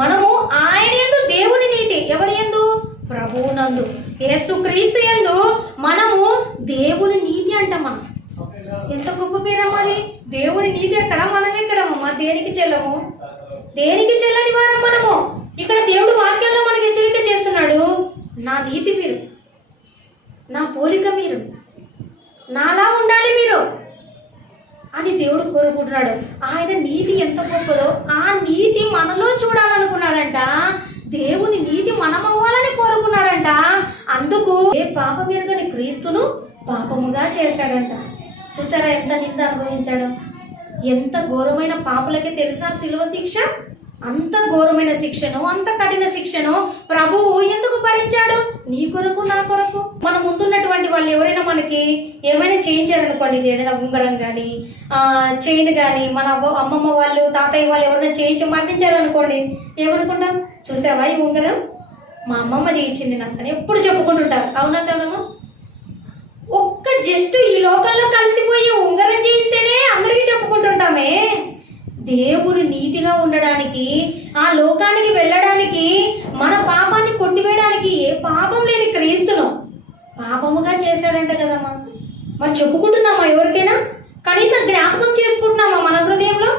మనము ఆయన యందు దేవుని నీతి, ఎవరి యందు? ప్రభువునందు, యేసుక్రీస్తు యందు మనము దేవుని నీతి అంట. మనం ఎంత గొప్ప పేరమ్మది! దేవుని నీతి ఎక్కడ, మనం ఎక్కడమ్మా? దేనికి చెల్లము? దేనికి చెల్లని వారం మనము. ఇక్కడ దేవుడు వాక్యంలో మనకి హెచ్చరిక చేస్తున్నాడు, నా నీతి మీరు, నా పోలిక మీరు, నాలా ఉండాలి మీరు అని దేవుడు కోరుకుంటున్నాడు. ఆయన నీతి ఎంత గొప్పదో ఆ నీతి మనలో చూడాలనుకున్నాడంట. దేవుని నీతి మనం అవ్వాలని కోరుకున్నాడంట. అందుకు ఏ పాపం ఎరుగని క్రీస్తును పాపముగా చేశాడంట. చూసారా ఎంత నింద అనుభవించాడు? ఎంత ఘోరమైన పాపులకి తెలుసా శిలువ శిక్ష? అంత ఘోరమైన శిక్షను, అంత కఠిన శిక్షను ప్రభువు ఎందుకు భరించాడు? నీ కొరకు, నా కొరకు. మన ముందున్నటువంటి వాళ్ళు ఎవరైనా మనకి ఏమైనా చేయించారనుకోండి, ఏదైనా ఉంగరం కానీ చైన్ కానీ, మన అమ్మమ్మ వాళ్ళు, తాతయ్య వాళ్ళు ఎవరైనా చేయించి మరణించారనుకోండి, ఏమనుకుంటాం? చూసావా ఈ ఉంగరం మా అమ్మమ్మ చేయించింది నాకు అని ఎప్పుడు చెప్పుకుంటుంటారు. అవునా కదమ్మా? ఒక్క జస్ట్ ఈ లోకంలో కలిసిపోయి ఉంగరం చేయిస్తేనే అందరికీ చెప్పుకుంటుంటామే. దేవుని నీతిగా ఉండడానికి, ఆ లోకానికి వెళ్ళడానికి, మన పాపాన్ని కొట్టివేయడానికి ఏ పాపం లేని క్రీస్తును పాపముగా చేశాడంట కదమ్మా. మరి చెప్పుకుంటున్నామా? ఎవరికైనా కనీసం జ్ఞాపకం చేసుకుంటున్నామా మన హృదయంలో?